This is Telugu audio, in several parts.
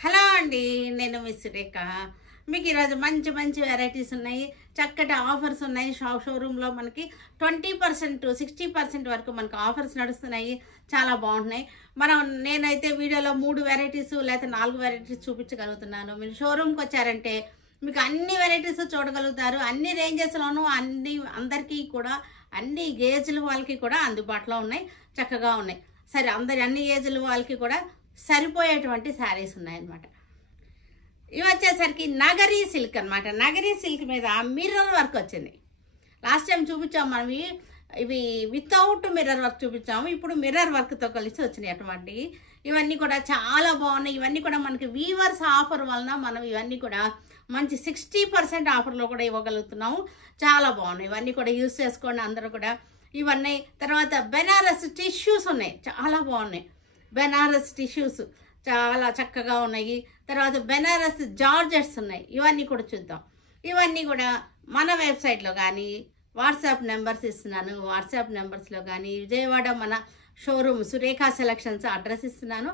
హలో అండి, నేను మిస్ రేఖ. మీకు ఈరోజు మంచి మంచి వెరైటీస్ ఉన్నాయి, చక్కటి ఆఫర్స్ ఉన్నాయి. షోరూంలో మనకి 20% 60% వరకు మనకు ఆఫర్స్ నడుస్తున్నాయి. చాలా బాగుంటున్నాయి. నేనైతే వీడియోలో 3 వెరైటీస్ లేదా 4 వెరైటీస్ చూపించగలుగుతున్నాను. మీరు షోరూమ్కి వచ్చారంటే మీకు అన్ని వెరైటీస్ చూడగలుగుతారు. అన్ని రేంజెస్లోనూ అందరికీ కూడా అన్ని ఏజ్ల వాళ్ళకి కూడా అందుబాటులో ఉన్నాయి, చక్కగా ఉన్నాయి. సరే, అన్ని ఏజ్ల వాళ్ళకి కూడా సరిపోయేటువంటి శారీస్ ఉన్నాయన్నమాట. ఇవి వచ్చేసరికి నగరీ సిల్క్ అనమాట. నగరీ సిల్క్ మీద మిర్రర్ వర్క్ వచ్చింది. లాస్ట్ టైం చూపించాము మనం ఇవి వితౌట్ మిర్రర్ వర్క్ చూపించాము. ఇప్పుడు మిర్రర్ వర్క్తో కలిసి వచ్చినాయి అటువంటి. ఇవన్నీ కూడా చాలా బాగున్నాయి. ఇవన్నీ కూడా మనకి వీవర్స్ ఆఫర్ వలన మనం ఇవన్నీ కూడా మంచి 60% ఆఫర్లో కూడా ఇవ్వగలుగుతున్నాము. చాలా బాగున్నాయి. ఇవన్నీ కూడా యూజ్ చేసుకోండి అందరూ కూడా. ఇవన్నీ తర్వాత బెనారస్ టిష్యూస్ ఉన్నాయి, చాలా బాగున్నాయి. బెనారస్ టిష్యూస్ చాలా చక్కగా ఉన్నాయి. తర్వాత బెనారస్ జార్జెట్స్ ఉన్నాయి. ఇవన్నీ కూడా చూద్దాం. ఇవన్నీ కూడా మన వెబ్సైట్లో కానీ వాట్సాప్ నెంబర్స్ ఇస్తున్నాను. వాట్సాప్ నెంబర్స్లో కానీ విజయవాడ మన షోరూమ్ సురేఖ సెలక్షన్స్ అడ్రస్ ఇస్తున్నాను.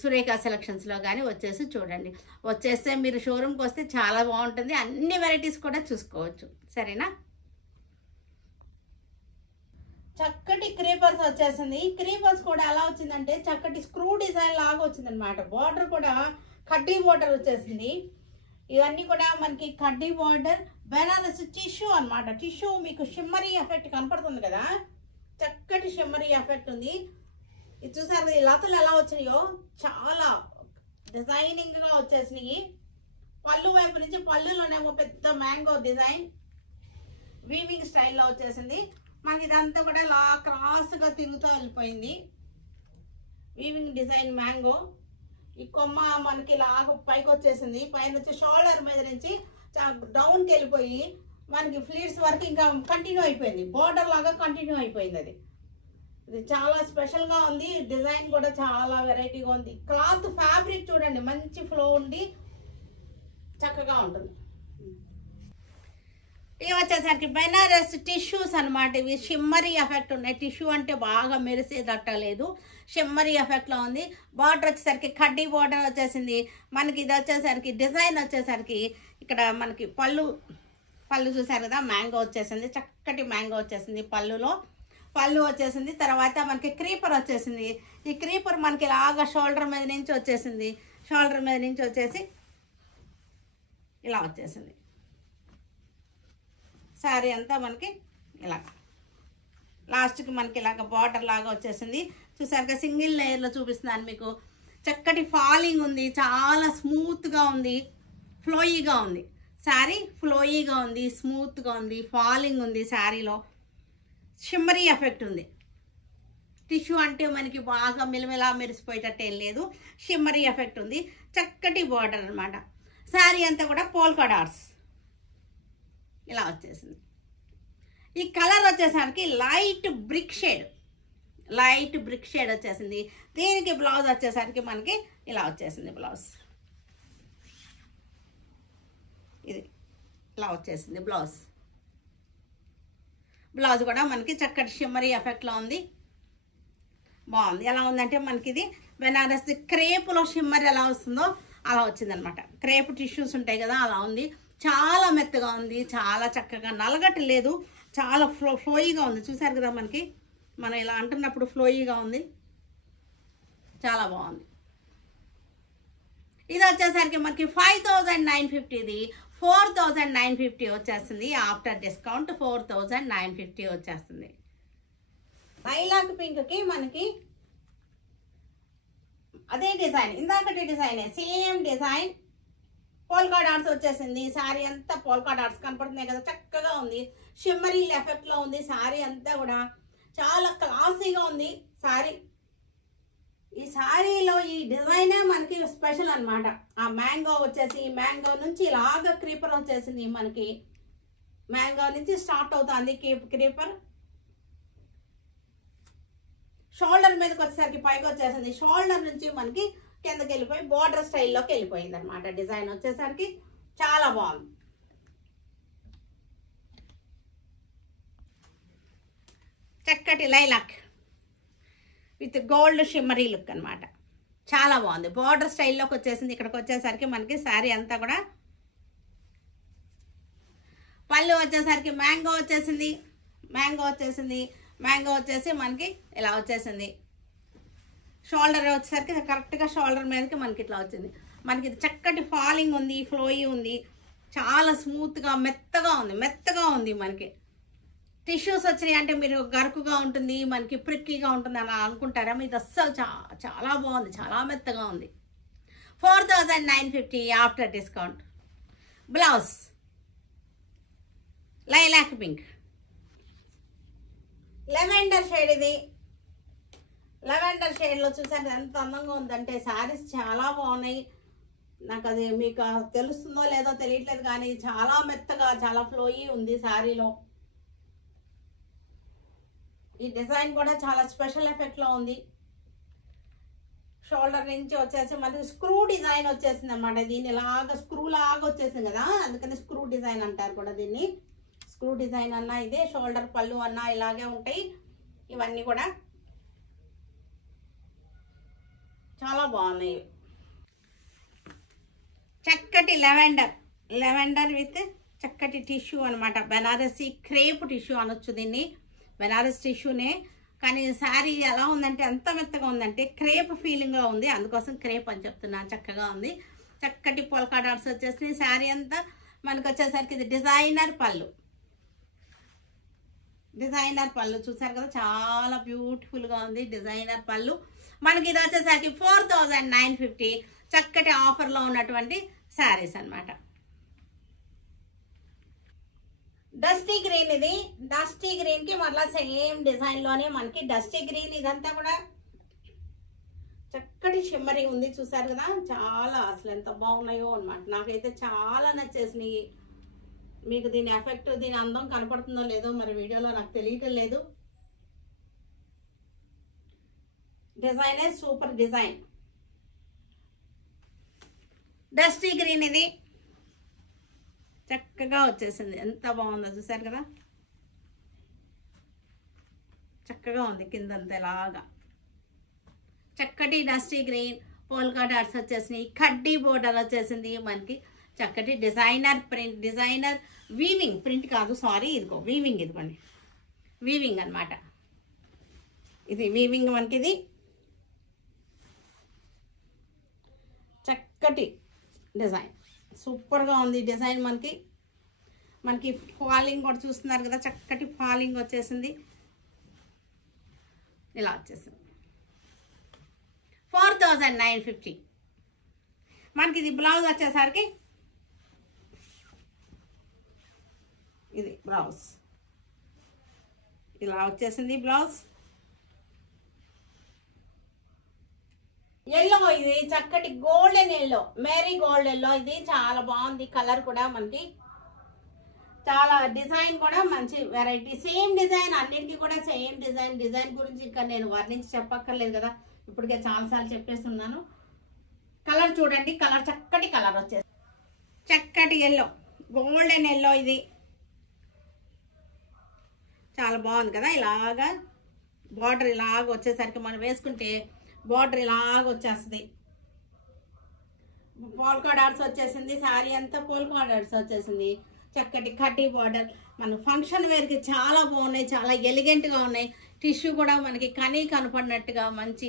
సురేఖ సెలక్షన్స్లో కానీ వచ్చేసి చూడండి. వచ్చేస్తే మీరు షోరూమ్కి వస్తే చాలా బాగుంటుంది. అన్ని వెరైటీస్ కూడా చూసుకోవచ్చు. సరేనా? చక్కటి క్రీపర్స్ వచ్చేసింది. ఈ క్రీపర్స్ కూడా ఎలా వచ్చిందంటే చక్కటి స్క్రూ డిజైన్ లాగా వచ్చింది అనమాట. బార్డర్ కూడా కడ్డీ బార్డర్ వచ్చేసింది. ఇవన్నీ కూడా మనకి కడ్డీ బార్డర్ బెనారస్ టిష్యూ అనమాట. టిష్యూ మీకు షిమ్మరీ ఎఫెక్ట్ కనపడుతుంది కదా, చక్కటి షిమ్మరీ ఎఫెక్ట్ ఉంది. ఇది చూసారు ఈ లతలు ఎలా వచ్చినాయో, చాలా డిజైనింగ్గా వచ్చేసినాయి. పళ్ళు వైపు నుంచి పళ్ళులోనేమో పెద్ద మ్యాంగో డిజైన్ వీవింగ్ స్టైల్లో వచ్చేసింది. మనకి ఇదంతా కూడా ఇలా క్రాస్గా తిరుగుతూ వెళ్ళిపోయింది. Weaving design mango. ఈ కొమ్మ మనకి ఇలా పైకి వచ్చేసింది. పైన వచ్చి షోల్డర్ మీద నుంచి డౌన్కి వెళ్ళిపోయి మనకి ఫ్లీట్స్ వరకు ఇంకా కంటిన్యూ అయిపోయింది. బోర్డర్ లాగా కంటిన్యూ అయిపోయింది. ఇది చాలా స్పెషల్గా ఉంది. డిజైన్ కూడా చాలా వెరైటీగా ఉంది. క్లాత్ ఫ్యాబ్రిక్ చూడండి, మంచి ఫ్లో ఉండి చక్కగా ఉంటుంది. ఇవి వచ్చేసరికి బెనారస్ టిష్యూస్ అనమాట. ఇవి షిమ్మరీ ఎఫెక్ట్ ఉన్నాయి. టిష్యూ అంటే బాగా మెరిసేదట్టలేదు, షిమ్మరీ ఎఫెక్ట్లో ఉంది. బార్డర్ వచ్చేసరికి కడ్డీ బార్డర్ వచ్చేసింది. మనకి ఇది వచ్చేసరికి డిజైన్ వచ్చేసరికి ఇక్కడ మనకి పళ్ళు చూసారు కదా, మ్యాంగో వచ్చేసింది. చక్కటి మ్యాంగో వచ్చేసింది పళ్ళు వచ్చేసింది. తర్వాత మనకి క్రీపర్ వచ్చేసింది. ఈ క్రీపర్ మనకి ఇలాగా షోల్డర్ మీద నుంచి వచ్చేసింది. షోల్డర్ మీద నుంచి వచ్చేసి ఇలా వచ్చేసింది. శారీ అంతా మనకి ఇలా లాస్ట్కి మనకి ఇలాగ బార్డర్ లాగా వచ్చేసింది. చూసారుగా, సింగిల్ లేయర్లో చూపిస్తున్నాను మీకు. చక్కటి ఫాలింగ్ ఉంది, చాలా స్మూత్గా ఉంది, ఫ్లోయీగా ఉంది. శారీ ఫ్లోయీగా ఉంది, స్మూత్గా ఉంది, ఫాలింగ్ ఉంది. శారీలో షిమ్మరీ ఎఫెక్ట్ ఉంది. టిష్యూ అంటే మనకి బాగా మిలమిలా మెరిసిపోయేటట్టు ఏం లేదు, షిమ్మరీ ఎఫెక్ట్ ఉంది. చక్కటి బార్డర్ అనమాట. శారీ అంతా కూడా పోల్కా డాట్స్ ఇలా వచ్చేసింది. ఈ కలర్ వచ్చేసరికి లైట్ బ్రిక్ షేడ్ వచ్చేసింది. దీనికి బ్లౌజ్ వచ్చేసరికి మనకి ఇలా వచ్చేసింది. ఇది ఇలా వచ్చేసింది. బ్లౌజ్ కూడా మనకి చక్కటి షిమ్మరీ ఎఫెక్ట్లో ఉంది. బాగుంది. ఎలా ఉందంటే మనకి ఇది బెనారస్ క్రేపులో షిమ్మర్ ఎలా వస్తుందో అలా వచ్చిందనమాట. క్రేప్ టిష్యూస్ ఉంటాయి కదా, అలా ఉంది. చాలా మెత్తగా ఉంది, చాలా చక్కగా నలగట్లేదు, చాలా ఫ్లోయీగా ఉంది. చూసారు కదా, మనకి మనం ఇలా అంటున్నప్పుడు ఫ్లోయీగా ఉంది, చాలా బాగుంది. ఇది వచ్చేసరికి మనకి 5950, 4950 వచ్చేస్తుంది. ఆఫ్టర్ డిస్కౌంట్ 4950 వచ్చేస్తుంది. లైలాక్ పింక్కి మనకి అదే డిజైన్, ఇందాకటి డిజైనే, సేమ్ డిజైన్. పోల్కా డాట్స్ వచ్చేసింది. శారీ అంతా పోల్కా డాట్స్ కనపడుతున్నాయి కదా, చక్కగా ఉంది. షిమ్మరీ ఎఫెక్ట్లో ఉంది. శారీ అంతా కూడా చాలా క్లాసీగా ఉంది శారీ. ఈ శారీలో ఈ డిజైనే మనకి స్పెషల్ అనమాట. ఆ మ్యాంగో వచ్చేసి మ్యాంగో నుంచి ఇలాగా క్రీపర్ వచ్చేసింది. మనకి మ్యాంగో నుంచి స్టార్ట్ అవుతుంది క్రీపర్. షోల్డర్ మీదకి వచ్చేసరికి పైకి వచ్చేసింది. షోల్డర్ నుంచి మనకి కిందకి వెళ్ళిపోయి బార్డర్ స్టైల్లోకి వెళ్ళిపోయింది అనమాట. డిజైన్ వచ్చేసరికి చాలా బాగుంది. చక్కటి lilac with gold shimmery look అనమాట. చాలా బాగుంది. బార్డర్ స్టైల్లోకి వచ్చేసింది. ఇక్కడికి వచ్చేసరికి మనకి శారీ అంతా కూడా పళ్ళు వచ్చేసరికి మ్యాంగో వచ్చేసింది. మ్యాంగో వచ్చేసి మనకి ఇలా వచ్చేసింది. షోల్డర్ వచ్చేసరికి కరెక్ట్గా షోల్డర్ మీదకి మనకి ఇట్లా వచ్చింది. మనకి ఇది చక్కటి ఫాలింగ్ ఉంది, ఫ్లోయి ఉంది, చాలా స్మూత్గా మెత్తగా ఉంది. మనకి టిష్యూస్ వచ్చినాయి అంటే మీరు గరుకుగా ఉంటుంది, మనకి ప్రిక్కీగా ఉంటుంది అని అనుకుంటారా? ఇది అస్సలు చాలా బాగుంది, చాలా మెత్తగా ఉంది. 4950 after discount. Blouse lilac pink, lavender shade. ఇది లెవెండర్ షేడ్లో చూసారు ఎంత అందంగా ఉందంటే శారీస్ చాలా బాగున్నాయి. నాకు అది మీకు తెలుస్తుందో లేదో తెలియట్లేదు కానీ చాలా మెత్తగా, చాలా ఫ్లోయి ఉంది శారీలో. ఈ డిజైన్ కూడా చాలా స్పెషల్ ఎఫెక్ట్లో ఉంది. షోల్డర్ నుంచి వచ్చేసి మనకి స్క్రూ డిజైన్ వచ్చేసింది అన్నమాట. దీన్ని ఇలాగా స్క్రూ లాగా వచ్చేసింది కదా, అందుకని స్క్రూ డిజైన్ అంటారు కూడా దీన్ని. స్క్రూ డిజైన్ అన్నా ఇదే, షోల్డర్ పళ్ళు అన్నా ఇలాగే ఉంటాయి. ఇవన్నీ కూడా చాలా బాగున్నాయి. చక్కటి లెవెండర్ విత్ చక్కటి టిష్యూ అనమాట. బెనారసీ క్రేప్ టిష్యూ అనొచ్చు దీన్ని. బెనారస్ టిష్యూనే, కానీ శారీ ఎలా ఉందంటే ఎంత మెత్తగా ఉందంటే క్రేప్ ఫీలింగ్గా ఉంది. అందుకోసం క్రేప్ అని చెప్తున్నాను. చక్కగా ఉంది. చక్కటి పోల్కా డాట్స్ వచ్చేసి శారీ అంతా మనకు వచ్చేసరికి ఇది డిజైనర్ పళ్ళు చూసారు కదా, చాలా బ్యూటిఫుల్గా ఉంది డిజైనర్ పళ్ళు. మనకి ఇది వచ్చేసరికి 4950 చక్కటి ఆఫర్లో ఉన్నటువంటి శారీస్ అనమాట. Dusty green. ఇది డస్టీ గ్రీన్కి మళ్ళీ సేమ్ డిజైన్లోనే మనకి డస్టీ గ్రీన్. ఇదంతా కూడా చక్కటి షిమ్మరీ ఉంది చూసారు కదా, చాలా అసలు ఎంత బాగున్నాయో అనమాట. నాకైతే చాలా నచ్చేసినాయి. మీకు దీని ఎఫెక్ట్, దీని అందం కనపడుతుందో లేదో మరి వీడియోలో నాకు తెలియటం లేదు. Design super design. Dusty green ఇది చక్కగా వచ్చేసింది. ఎంత బాగుందో చూసారు కదా, చక్కగా ఉంది. కిందంతా ఇలాగా చక్కటి డస్టీ గ్రీన్, పోల్కా డాట్స్ వచ్చేసినాయి. కడ్డీ బోర్డర్ వచ్చేసింది మనకి. చక్కటి designer print, designer weaving, print కాదు సారీ, ఇదిగో వీవింగ్. ఇదిగోండి వీవింగ్ అనమాట. ఇది వీవింగ్ మనకి. ఇది చక్కటి డిజైన్, సూపర్గా ఉంది డిజైన్. మనకి ఫాలింగ్ కూడా చూస్తున్నారు కదా, చక్కటి ఫాలింగ్ వచ్చేసింది. ఇలా వచ్చేసింది. 4950 మనకి. ఇది బ్లౌజ్ వచ్చేసరికి ఇది బ్లౌజ్ ఇలా వచ్చేసింది. Blouse yellow. ఇది చక్కటి golden yellow, marigold yellow. ఇది చాలా బాగుంది. కలర్ కూడా మనకి చాలా, డిజైన్ కూడా మంచి వెరైటీ. సేమ్ డిజైన్ అన్నిటికీ కూడా సేమ్ డిజైన్. డిజైన్ గురించి ఇంకా నేను వర్ణించి చెప్పక్కర్లేదు కదా, ఇప్పటికే చాలాసార్లు చెప్పేస్తున్నాను. కలర్ చూడండి, కలర్ చక్కటి కలర్ వచ్చేసి చక్కటి ఎల్లో, గోల్డెన్ ఎల్లో. ఇది చాలా బాగుంది కదా. ఇలాగా బార్డర్ ఇలాగ వచ్చేసరికి మనం వేసుకుంటే బార్డర్ ఇలాగ వచ్చేస్తుంది. పోల్కా డాట్స్ వచ్చేసింది. శారీ అంతా పోల్కా డాట్స్ వచ్చేసింది. చక్కటి కడ్డీ బార్డర్. మన ఫంక్షన్ వేర్కి చాలా బాగున్నాయి, చాలా ఎలిగెంట్గా ఉన్నాయి. టిష్యూ కూడా మనకి కనపడినట్టుగా మంచి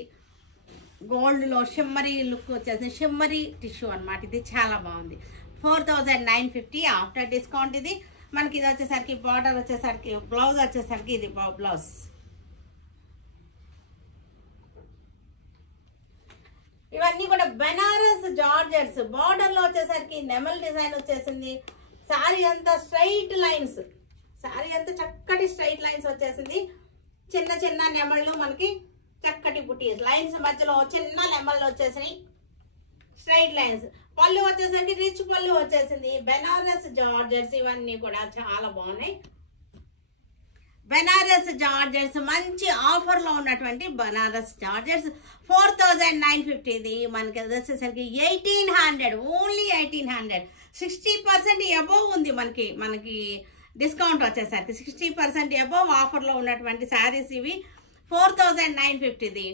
గోల్డ్లో షిమ్మరీ లుక్ వచ్చేసింది. షిమ్మరీ టిష్యూ అనమాట. ఇది చాలా బాగుంది. 4950 ఆఫ్టర్ డిస్కౌంట్. ఇది మనకి. ఇది వచ్చేసరికి బార్డర్ వచ్చేసరికి, బ్లౌజ్ వచ్చేసరికి ఇది బ్లౌజ్. ఇవన్నీ కూడా బెనారస్ జార్జెట్స్. బార్డర్లో వచ్చేసరికి నెమల్ డిజైన్ వచ్చేసింది. శారీ అంతా స్ట్రైట్ లైన్స్, శారీ అంతా చక్కటి స్ట్రైట్ లైన్స్ వచ్చేసింది. చిన్న చిన్న నెమళ్ళు మనకి చక్కటి బుటీస్ లైన్స్ మధ్యలో చిన్న నెమళ్ళు వచ్చేసినాయి. Straight lines. పళ్ళు వచ్చేసరికి రిచ్ పళ్ళు వచ్చేసింది. బెనారస్ జార్జెట్స్ ఇవన్నీ కూడా చాలా బాగున్నాయి. బెనారస్ జార్జెట్స్ మంచి ఆఫర్లో ఉన్నటువంటి బెనారస్ జార్జెట్స్ 4950. ఇది మనకి వచ్చేసరికి 1800, ఓన్లీ 1800. 60% అబోవ్ ఉంది మనకి డిస్కౌంట్ వచ్చేసరికి 60% అబోవ్ ఆఫర్లో ఉన్నటువంటి శారీస్ ఇవి. 4950.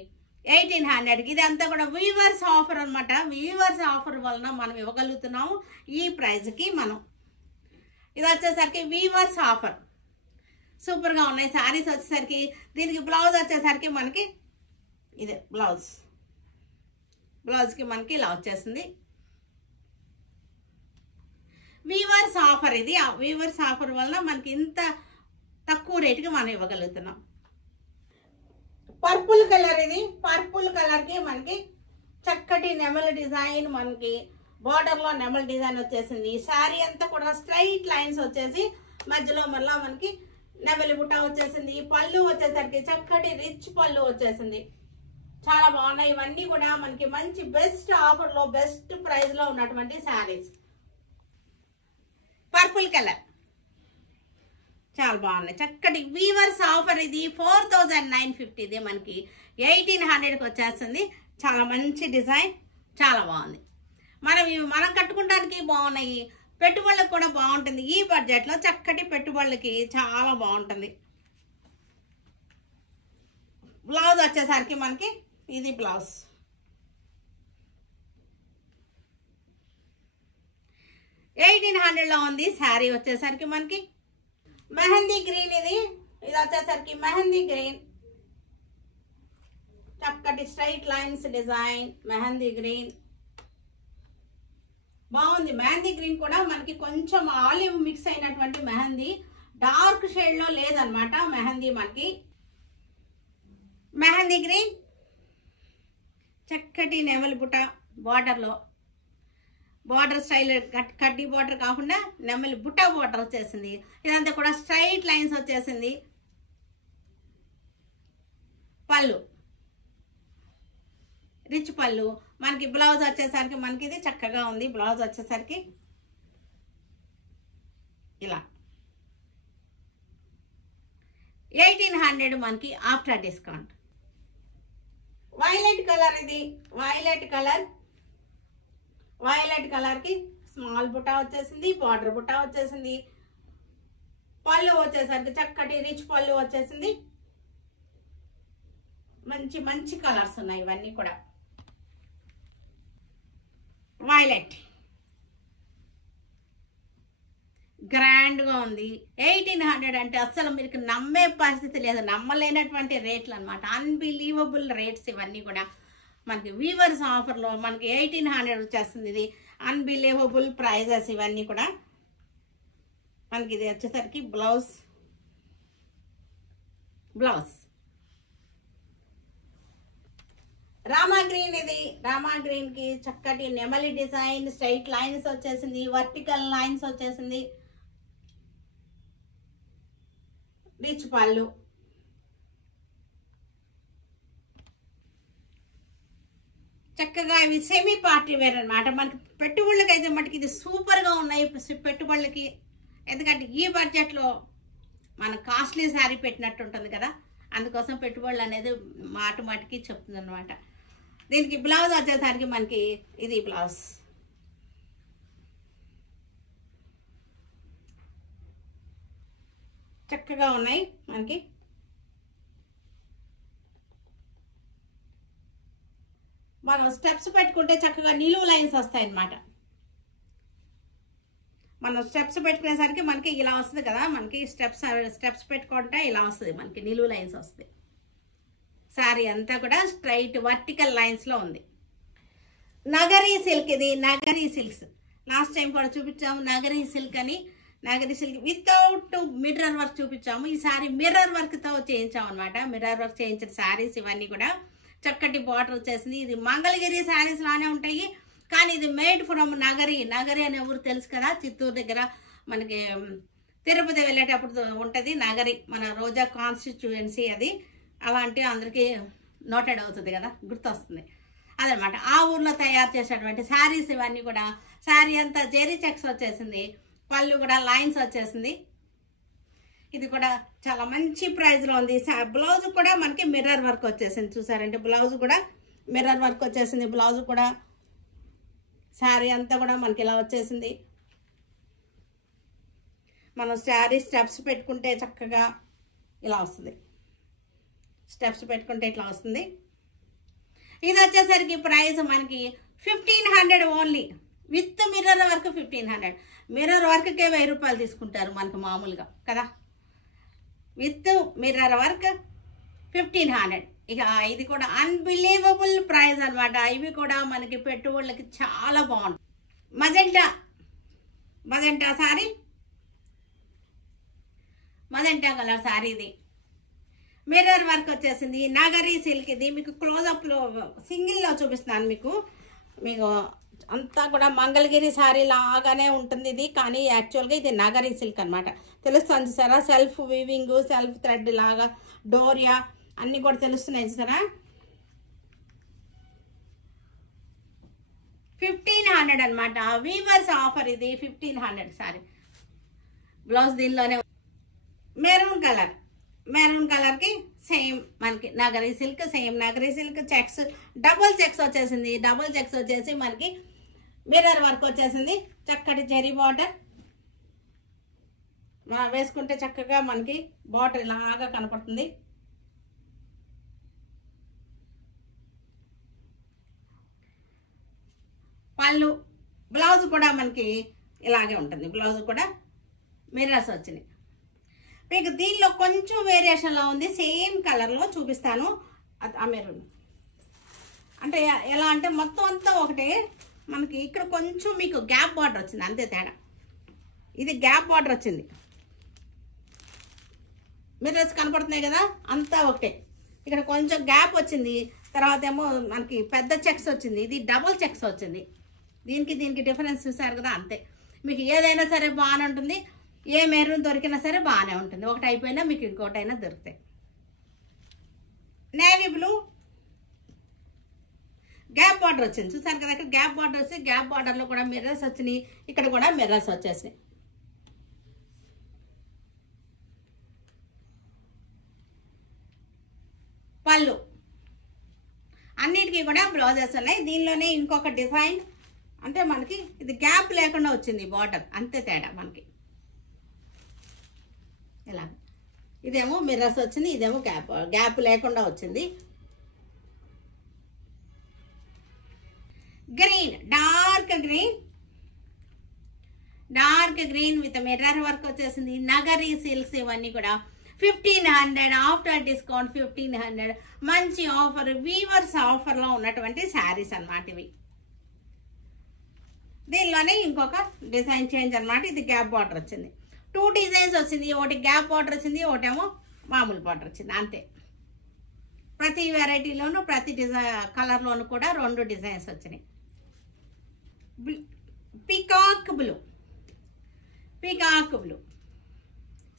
1800కి. ఇదంతా కూడా వీవర్స్ ఆఫర్ అనమాట. వీవర్స్ ఆఫర్ వలన మనం ఇవ్వగలుగుతున్నాము ఈ ప్రైజ్కి మనం. ఇది వచ్చేసరికి వీవర్స్ ఆఫర్. సూపర్గా ఉన్నాయి శారీస్ వచ్చేసరికి. దీనికి బ్లౌజ్ వచ్చేసరికి మనకి ఇదే బ్లౌజ్కి మనకి ఇలా వచ్చేసింది. వీవర్స్ ఆఫర్ ఇది. ఆ వీవర్స్ ఆఫర్ వలన మనకి ఇంత తక్కువ రేటుకి మనం ఇవ్వగలుగుతున్నాం. పర్పుల్ కలర్ ఇది. పర్పుల్ కలర్కి మనకి చక్కటి నెమల్ డిజైన్, మనకి బార్డర్లో నెమల్ డిజైన్ వచ్చేసింది. ఈ శారీ అంతా కూడా స్ట్రైట్ లైన్స్ వచ్చేసి మధ్యలో మళ్ళీ మనకి నెమలి బుట్ట వచ్చేసింది. పళ్ళు వచ్చేసరికి చక్కటి రిచ్ పళ్ళు వచ్చేసింది. చాలా బాగున్నాయి. ఇవన్నీ కూడా మనకి మంచి బెస్ట్ ఆఫర్లో బెస్ట్ ప్రైస్లో ఉన్నటువంటి శారీస్. పర్పుల్ కలర్ చాలా బాగున్నాయి. చక్కటి వీవర్స్ ఆఫర్ ఇది. 4950. ఇది మనకి 1800కి వచ్చేస్తుంది. చాలా మంచి డిజైన్, చాలా బాగుంది. మనం కట్టుకోవడానికి బాగున్నాయి, పెట్టుబడులకు కూడా బాగుంటుంది. ఈ బడ్జెట్లో చక్కటి పెట్టుబడులకి చాలా బాగుంటుంది. బ్లౌజ్ వచ్చేసరికి మనకి ఇది బ్లౌజ్. $1800లో ఉంది శారీ వచ్చేసరికి మనకి. మెహందీ గ్రీన్ ఇది. ఇది వచ్చేసరికి మెహందీ గ్రీన్, చక్కటి straight lines design. Mehndi green బాగుంది. మెహందీ గ్రీన్ కూడా మనకి కొంచెం ఆలివ్ మిక్స్ అయినటువంటి మెహందీ, డార్క్ షేడ్లో లేదనమాట మెహందీ మనకి. మెహందీ గ్రీన్ చక్కటి నెమలి బుట్ట బార్డర్లో, బార్డర్ స్టైల్ కడ్డీ బార్డర్ కాకుండా నెమలి బుట్ట బార్డర్ వచ్చేసింది. ఇదంతా కూడా స్ట్రైట్ లైన్స్ వచ్చేసింది. పళ్ళు రిచ్ పళ్ళు. మనకి బ్లౌజ్ వచ్చేసరికి మనకి ఇది చక్కగా ఉంది. బ్లౌజ్ వచ్చేసరికి ఇలా 1800 మనకి ఆఫ్టర్ డిస్కౌంట్. వైలెట్ కలర్ ఇది. వైలెట్ కలర్కి స్మాల్ బుట్ట వచ్చేసింది, బార్డర్ బుట్ట వచ్చేసింది. పళ్ళు వచ్చేసరికి చక్కటి రిచ్ పళ్ళు వచ్చేసింది. మంచి మంచి కలర్స్ ఉన్నాయి ఇవన్నీ కూడా. వైలెట్ గ్రాండ్గా ఉంది. 1800 అంటే అస్సలు మీకు నమ్మే పరిస్థితి లేదు. నమ్మలేనటువంటి రేట్లు అనమాట. అన్బిలీవబుల్ రేట్స్ ఇవన్నీ కూడా. మనకి వీవర్స్ ఆఫర్లో మనకి 1800 వచ్చేస్తుంది. ఇది అన్బిలీవబుల్ ప్రైజెస్ ఇవన్నీ కూడా. మనకి ఇది వచ్చేసరికి బ్లౌజ్ రామా గ్రీన్ ఇది. రామా గ్రీన్కి చక్కటి నెమలి డిజైన్, స్ట్రైట్ లైన్స్ వచ్చేసింది, వర్టికల్ లైన్స్ వచ్చేసింది. రిచ్ పళ్ళు. చక్కగా ఇవి సెమీ పార్టీ వేర్ అనమాట. మనకి పెట్టుబడులకి అయితే మటుకు ఇది సూపర్గా ఉన్నాయి పెట్టుబడులకి. ఎందుకంటే ఈ బడ్జెట్లో మన కాస్ట్లీ శారీ పెట్టినట్టు ఉంటుంది కదా, అందుకోసం పెట్టుబడులు అనేది మాటికి చెప్తుంది అనమాట. దీనికి బ్లౌజ్ వచ్చేసరికి మనకి ఇది బ్లౌజ్. చక్కగా ఉన్నాయి మనకి. మనం స్టెప్స్ పెట్టుకుంటే చక్కగా నిలువు లైన్స్ వస్తాయి అన్నమాట. మనం స్టెప్స్ పెట్టుకునేసరికి మనకి ఇలా వస్తుంది కదా, మనకి స్టెప్స్ పెట్టుకుంటే ఇలా వస్తుంది, మనకి నిలువు లైన్స్ వస్తాయి. శారీ అంతా కూడా స్ట్రైట్ వర్టికల్ లైన్స్లో ఉంది. నగరీ సిల్క్ ఇది. నగరీ సిల్క్స్ లాస్ట్ టైం కూడా చూపించాము. నగరీ సిల్క్ అని, నగరీ సిల్క్ వితౌట్ మిర్రర్ వర్క్ చూపించాము. ఈ శారీ మిర్రర్ వర్క్తో చేయించాము అనమాట. మిర్రర్ వర్క్ చేయించిన శారీస్ ఇవన్నీ కూడా. చక్కటి బార్డర్ వచ్చేసింది. ఇది మంగళగిరి శారీస్ లానే ఉంటాయి, కానీ ఇది మేడ్ ఫ్రమ్ నగరి. నగరి అనే ఊరు తెలుసు కదా, చిత్తూరు దగ్గర మనకి తిరుపతి వెళ్ళేటప్పుడు ఉంటుంది నగరి. మన రోజా కాన్స్టిట్యుయెన్సీ అది. అలాంటి అందరికీ నోటెడ్ అవుతుంది కదా, గుర్తొస్తుంది అదనమాట. ఆ ఊర్లో తయారు చేసేటువంటి శారీస్ ఇవన్నీ కూడా. శారీ అంతా జెరీ చెక్స్ వచ్చేసింది, పళ్ళు కూడా లైన్స్ వచ్చేసింది. ఇది కూడా చాలా మంచి ప్రైస్లో ఉంది. బ్లౌజ్ కూడా మనకి మిర్రర్ వర్క్ వచ్చేసింది. చూసారంటే బ్లౌజ్ కూడా మిర్రర్ వర్క్ వచ్చేసింది. బ్లౌజ్ కూడా శారీ అంతా కూడా మనకి ఇలా వచ్చేసింది. మనం శారీ స్టెప్స్ పెట్టుకుంటే చక్కగా ఇలా వస్తుంది. స్టెప్స్ పెట్టుకుంటే ఇట్లా వస్తుంది. ఇది వచ్చేసరికి ప్రైస్ మనకి 1500 only, with mirror work 1500. Mirror వర్క్కే 1000 రూపాయలు తీసుకుంటారు మనకు మామూలుగా కదా, విత్ మిర్రర్ వర్క్ 1500. ఇక ఇది కూడా అన్బిలీవబుల్ ప్రైస్ అనమాట. ఇవి కూడా మనకి పెట్టుబడులకి చాలా బాగుంటుంది. Magenta sorry, magenta colour sorry. ఇది మిర్రర్ వర్క్ వచ్చేసింది, నగరీ సిల్క్. ఇది మీకు క్లోజప్లో సింగిల్లో చూపిస్తున్నాను. మీకు అంతా కూడా మంగళగిరి సారీ లాగానే ఉంటుంది ఇది, కానీ యాక్చువల్గా ఇది నగరీ సిల్క్ అనమాట. తెలుస్తుంది చూసారా, సెల్ఫ్ వీవింగ్, సెల్ఫ్ థ్రెడ్ లాగా, డోరియా అన్నీ కూడా తెలుస్తున్నాయి చూసారా. 1500 అనమాట, వీవర్స్ ఆఫర్. ఇది 1500 సారీ. బ్లౌజ్ దీనిలోనే మెరూన్ కలర్కి సేమ్ మనకి Nagari silk, same Nagari silk checks, double checks వచ్చేసింది. డబుల్ చెక్స్ వచ్చేసి మనకి మిర్రర్ వర్క్ వచ్చేసింది. చక్కటి జెరీ బార్డర్ వేసుకుంటే చక్కగా మనకి బార్డర్ ఇలాగా కనపడుతుంది. పళ్ళు, బ్లౌజ్ కూడా మనకి ఇలాగే ఉంటుంది. బ్లౌజ్ కూడా మిర్రర్స్ వచ్చినాయి. మీకు దీనిలో కొంచెం వేరియేషన్లో ఉంది, సేమ్ కలర్లో చూపిస్తాను. ఆ మెరూన్ అంటే ఎలా అంటే మొత్తం అంతా ఒకటే. మనకి ఇక్కడ కొంచెం మీకు గ్యాప్ బార్డర్ వచ్చింది, అంతే తేడా. ఇది గ్యాప్ బార్డర్ వచ్చింది. మిర్రర్స్ కనపడుతున్నాయి కదా, అంతా ఒకటే. ఇక్కడ కొంచెం గ్యాప్ వచ్చింది. తర్వాత ఏమో మనకి పెద్ద చెక్స్ వచ్చింది. ఇది డబుల్ చెక్స్ వచ్చింది. దీనికి డిఫరెన్స్ చూసారు కదా, అంతే. మీకు ఏదైనా సరే బాగానే ఉంటుంది, ఏ మెరూన్ దొరికినా సరే బాగానే ఉంటుంది. ఒకటి అయిపోయినా మీకు ఇంకోటైనా దొరుకుతాయి. నేవీ బ్లూ గ్యాప్ బార్డర్ వచ్చింది, చూసారు కదా. ఇక్కడ గ్యాప్ బార్డర్ వచ్చి గ్యాప్ బార్డర్లో కూడా మిర్రర్స్ వచ్చినాయి. ఇక్కడ కూడా మిర్రర్స్ వచ్చేసినాయి. పళ్ళు అన్నిటికీ కూడా బ్లౌజెస్ ఉన్నాయి. దీనిలోనే ఇంకొక డిజైన్ అంటే మనకి ఇది గ్యాప్ లేకుండా వచ్చింది బార్డర్, అంతే తేడా మనకి. ఇలా ఇదేమో మిర్రర్స్ వచ్చింది, ఇదేమో గ్యాప్ లేకుండా వచ్చింది. Green, dark green with mirror work వచ్చేసింది. నగరీ సిల్క్స్ ఇవన్నీ కూడా 1500, ఆఫ్టర్ డిస్కౌంట్ 1500. మంచి ఆఫర్, వీవర్స్ ఆఫర్లో ఉన్నటువంటి శారీస్ అన్నమాట ఇవి. దీనిలోనే ఇంకొక డిజైన్ చేంజ్ అనమాట. ఇది గ్యాప్ బార్డర్ వచ్చింది. 2 డిజైన్స్ వచ్చింది. ఒకటి గ్యాప్ బార్డర్ వచ్చింది, ఒకటేమో మామూలు బార్డర్ వచ్చింది, అంతే. ప్రతి వెరైటీలోనూ ప్రతి కలర్లోనూ కూడా 2 డిజైన్స్ వచ్చినాయి. Peacock blue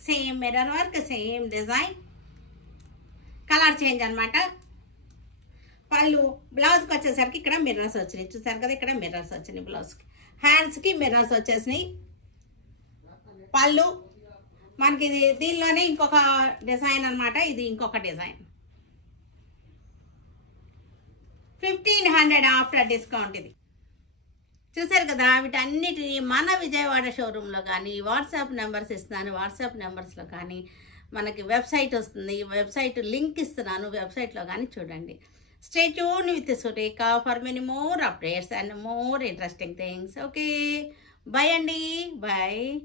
same mirror work, same design, colour change అనమాట. పళ్ళు, బ్లౌజ్కి వచ్చేసరికి ఇక్కడ మిర్రర్స్ వచ్చినాయి, చూసారు కదా. ఇక్కడ మిర్రర్స్ వచ్చినాయి బ్లౌజ్కి. హ్యాండ్స్కి మిర్రర్స్ వచ్చేసినాయి. పళ్ళు మనకి ఇది దీనిలోనే ఇంకొక డిజైన్ అనమాట. ఇది ఇంకొక డిజైన్. 1500 after discount. ఇది చూసారు కదా. వీటన్నిటిని మన విజయవాడ షోరూంలో కానీ, వాట్సాప్ నెంబర్స్ ఇస్తున్నాను, వాట్సాప్ నెంబర్స్లో కానీ మనకి వెబ్సైట్ వస్తుంది. వెబ్సైట్ లింక్ ఇస్తున్నాను, వెబ్సైట్లో కానీ చూడండి. Stay tuned with Sureka for many more updates and more interesting things. Okay, bye Andy, bye.